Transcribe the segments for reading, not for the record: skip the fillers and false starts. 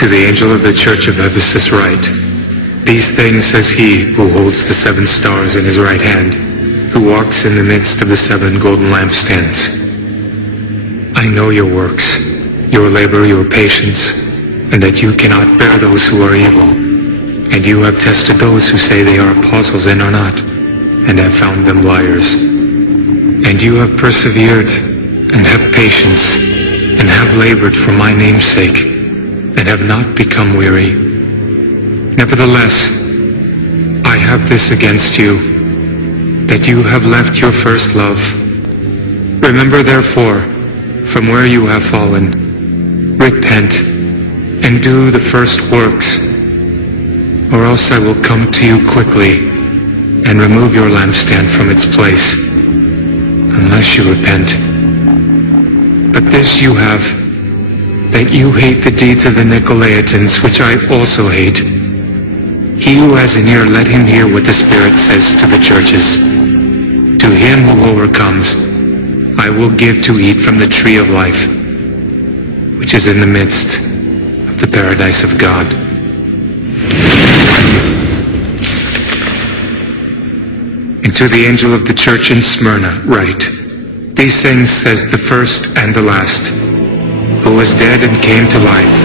To the angel of the church of Ephesus write, These things says he who holds the 7 stars in his right hand, who walks in the midst of the 7 golden lampstands. I know your works, your labor, your patience, and that you cannot bear those who are evil. And you have tested those who say they are apostles and are not, and have found them liars. And you have persevered, and have patience, and have labored for my name's sake, and have not become weary. Nevertheless, I have this against you, that you have left your first love. Remember therefore, from where you have fallen, repent, and do the first works, or else I will come to you quickly, and remove your lampstand from its place, unless you repent. But this you have, that you hate the deeds of the Nicolaitans, which I also hate. He who has an ear, let him hear what the Spirit says to the churches. To him who overcomes, I will give to eat from the tree of life, which is in the midst of the paradise of God. And to the angel of the church in Smyrna write, These things says the first and the last, who was dead and came to life.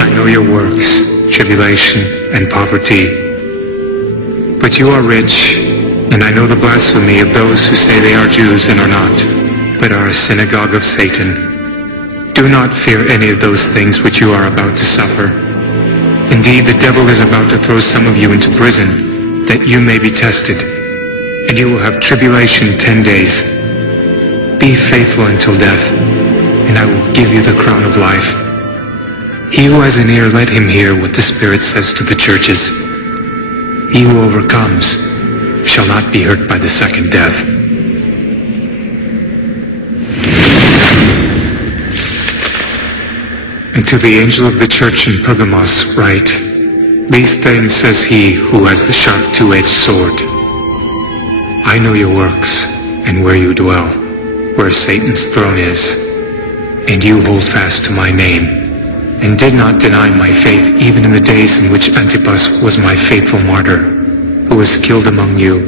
I know your works, tribulation and poverty, but you are rich, and I know the blasphemy of those who say they are Jews and are not, but are a synagogue of Satan. Do not fear any of those things which you are about to suffer. Indeed, the devil is about to throw some of you into prison, that you may be tested, and you will have tribulation 10 days. Be faithful until death, and I will give you the crown of life. He who has an ear, let him hear what the Spirit says to the churches. He who overcomes shall not be hurt by the second death. And to the angel of the church in Pergamos write, These things says he who has the sharp 2-edged sword. I know your works, and where you dwell, where Satan's throne is, and you hold fast to my name, and did not deny my faith even in the days in which Antipas was my faithful martyr, who was killed among you,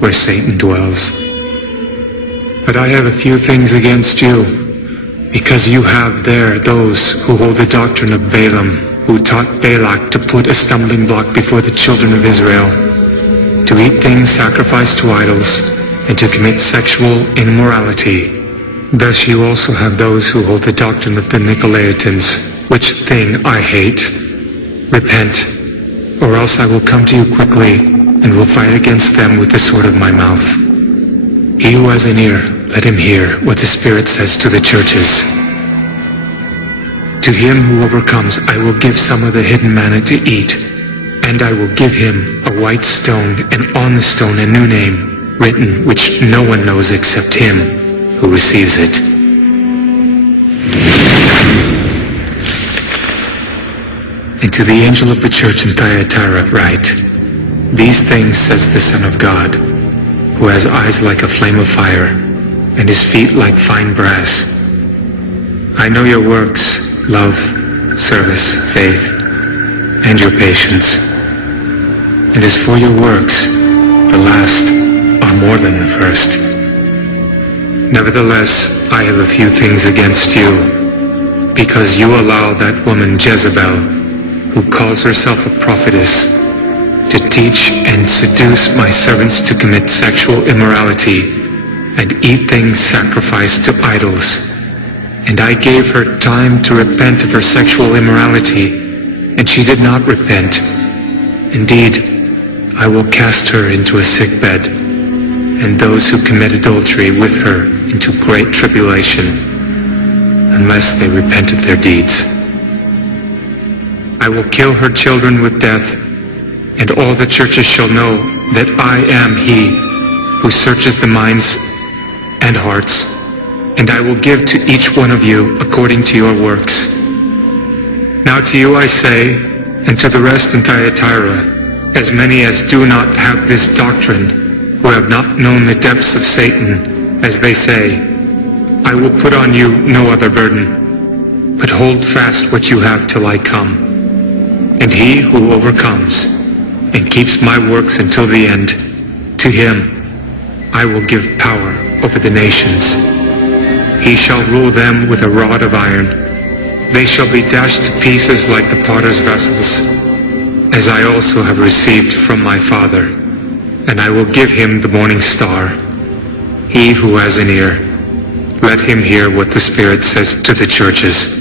where Satan dwells. But I have a few things against you, because you have there those who hold the doctrine of Balaam, who taught Balak to put a stumbling block before the children of Israel, to eat things sacrificed to idols, and to commit sexual immorality. Thus you also have those who hold the doctrine of the Nicolaitans, which thing I hate. Repent, or else I will come to you quickly, and will fight against them with the sword of my mouth. He who has an ear, let him hear what the Spirit says to the churches. To him who overcomes, I will give some of the hidden manna to eat, and I will give him a white stone, and on the stone a new name written, which no one knows except him who receives it. And to the angel of the church in Thyatira write, These things says the Son of God, who has eyes like a flame of fire, and his feet like fine brass. I know your works, love, service, faith, and your patience. And as for your works, the last are more than the first. Nevertheless, I have a few things against you, because you allow that woman Jezebel, who calls herself a prophetess, to teach and seduce my servants to commit sexual immorality and eat things sacrificed to idols. And I gave her time to repent of her sexual immorality, and she did not repent. Indeed, I will cast her into a sick bed, and those who commit adultery with her into great tribulation, unless they repent of their deeds. I will kill her children with death, and all the churches shall know that I am he who searches the minds and hearts, and I will give to each one of you according to your works. Now to you I say, and to the rest in Thyatira, as many as do not have this doctrine, who have not known the depths of Satan, as they say, I will put on you no other burden. but hold fast what you have till I come. And he who overcomes and keeps my works until the end, to him I will give power over the nations. He shall rule them with a rod of iron. They shall be dashed to pieces like the potter's vessels, as I also have received from my Father. And I will give him the morning star. He who has an ear, let him hear what the Spirit says to the churches.